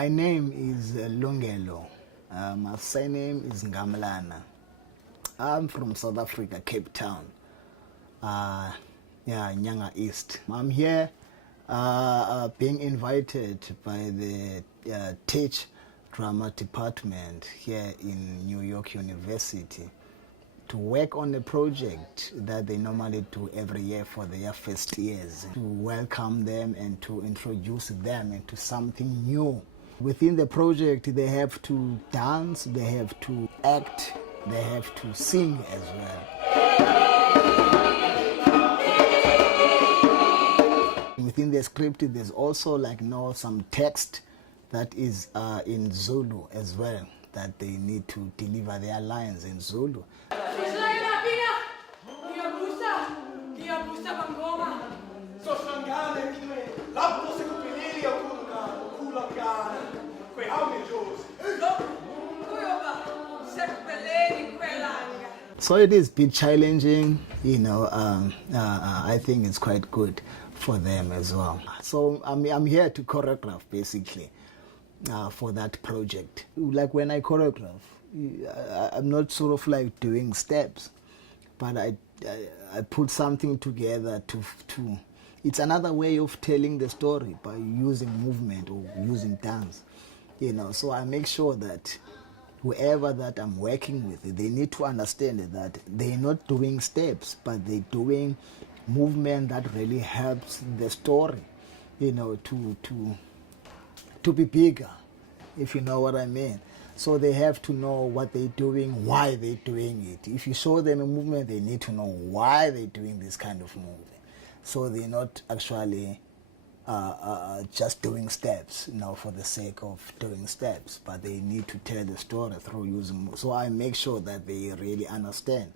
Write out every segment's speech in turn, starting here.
My name is Lungelo. My surname is Ngamlana. I'm from South Africa, Cape Town. Nyanga East. I'm here being invited by the Tisch Drama Department here in New York University to work on a project that they normally do every year for their first years, to welcome them and to introduce them into something new. Within the project, they have to dance, they have to act, they have to sing as well. Within the script, there's also some text that is in Zulu as well, that they need to deliver their lines in Zulu. So it is a bit challenging, I think it's quite good for them as well. So I'm here to choreograph basically for that project. Like when I choreograph, I'm not sort of like doing steps, but I put something together to it's another way of telling the story by using movement or using dance, so I make sure that whoever that I'm working with, they need to understand that they're not doing steps, but they're doing movement that really helps the story, to be bigger, if you know what I mean. So they have to know what they're doing, why they're doing it. If you show them a movement, they need to know why they're doing this kind of movement. So they're not actually just doing steps, for the sake of doing steps, but they need to tell the story through using. So I make sure that they really understand.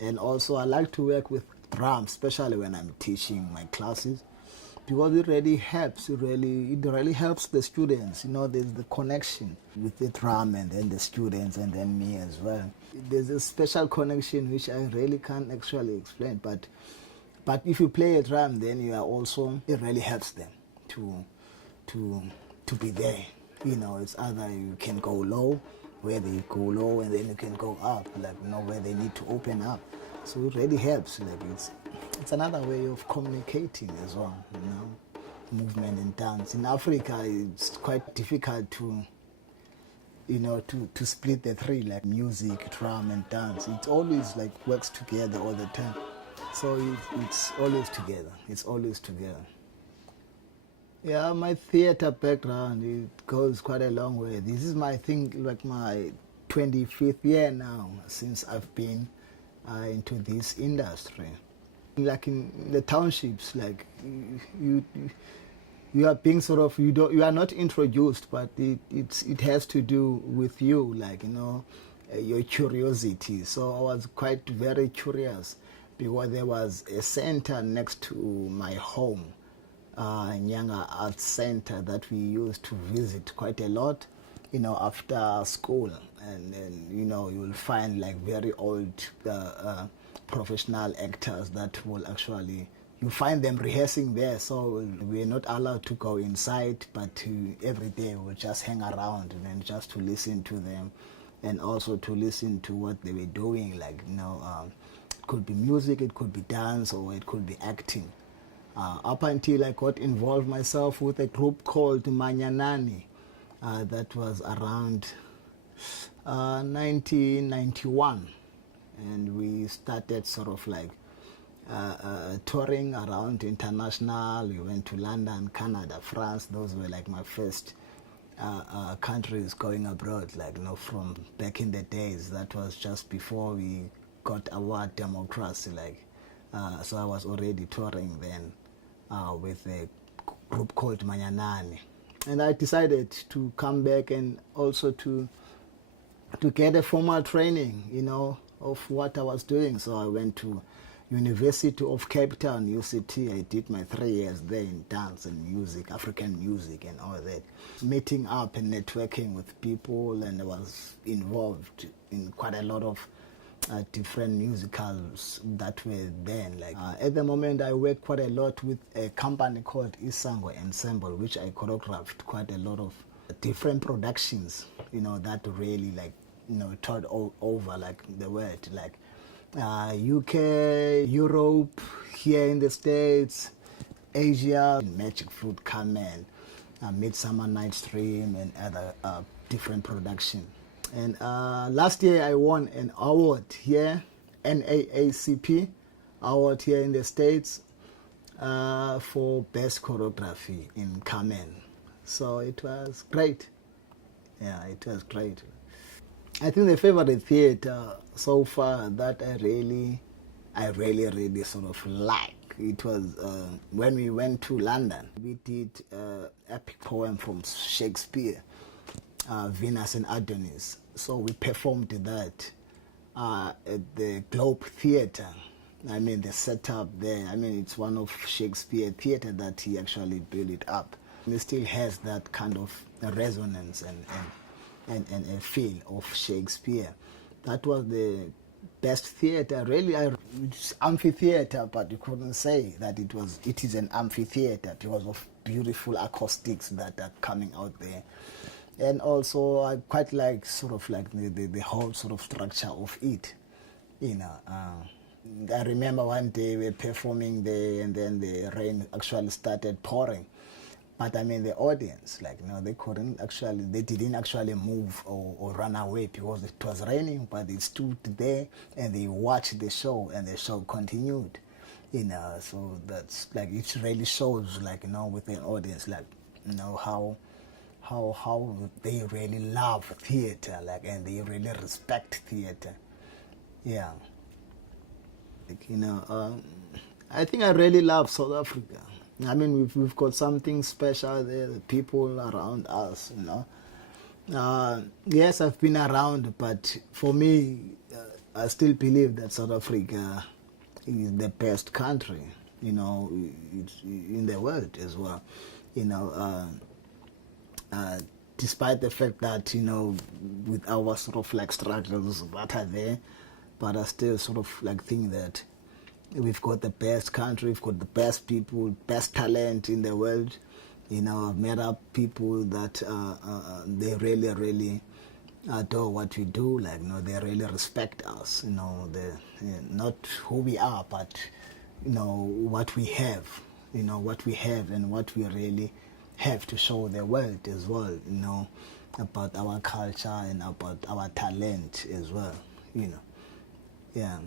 And also I like to work with drums, especially when I'm teaching my classes, because it really helps. It really helps the students. There's the connection with the drum and then the students and then me as well. There's a special connection which I really can't actually explain. But if you play a drum, then it really helps them to be there. It's either you can go low, where they go low, and then you can go up, where they need to open up. So it really helps. It's another way of communicating as well. Movement and dance. In Africa, it's quite difficult to split the three, like music, drum, and dance. It always works together all the time. So it's always together. It's always together. Yeah, my theater background, it goes quite a long way. This is my 25th year now since I've been into this industry. Like in the townships, you are being you are not introduced, but it has to do with you, your curiosity. So I was quite very curious because there was a center next to my home, Nyanga Art Center, that we used to visit quite a lot, after school. And then, you'll find very old professional actors that will actually, you find them rehearsing there. So we're not allowed to go inside, but every day we'll just hang around and then just to listen to them and also to listen to what they were doing. It could be music, it could be dance, or it could be acting. Up until I got involved myself with a group called Manyanani that was around 1991, and we started sort of like touring around international. We went to London, Canada, France. Those were like my first countries going abroad. Like, you know, from back in the days, that was just before we got our democracy. Like, so I was already touring then with a group called Manyanani, and I decided to come back and also to get a formal training, you know, of what I was doing. So I went to University of Cape Town, UCT. I did my 3 years there in dance and music, African music and all that. Meeting up and networking with people, and I was involved in quite a lot of different musicals that were then. Like at the moment, I work quite a lot with a company called Isango Ensemble, which I choreographed quite a lot of different productions, you know, that really like, you know, toured all over like the world, like UK, Europe, here in the States, Asia, Magic Fruit Carmen, Midsummer Night's Dream, and other different production. And last year I won an award here, NAACP award here in the States for best choreography in Carmen. So it was great. Yeah, it was great. I think the favorite theater so far that I really sort of like, it was when we went to London. We did epic poem from Shakespeare, Venus and Adonis. So we performed that at the Globe Theatre. I mean, the setup there, I mean, it's one of Shakespeare theatre that he actually built it up. It still has that kind of resonance and a feel of Shakespeare. That was the best theatre, really. It's amphitheatre, but you couldn't say that it is an amphitheatre because of beautiful acoustics that are coming out there. And also I quite like sort of like the whole sort of structure of it, you know. I remember one day we were performing there, and then the rain actually started pouring. But I mean, the audience, like, you know, they didn't actually move or run away because it was raining, but they stood there and they watched the show, and the show continued, you know. So that's like, it really shows, like, you know, with an audience, like, you know, how they really love theater, like, and they really respect theater. Yeah. Like, you know, I think I really love South Africa. I mean, we've got something special there, the people around us, you know. Yes, I've been around, but for me, I still believe that South Africa is the best country, you know, in the world as well. You know, despite the fact that, you know, with our sort of like struggles that are there, but I still sort of like think that we've got the best country, we've got the best people, best talent in the world. You know, I've met up people that they really adore what we do. Like, you know, they really respect us. You know, not who we are, but, you know, what we have. You know, what we have and what we really have to show the world as well. You know, about our culture and about our talent as well. You know, yeah.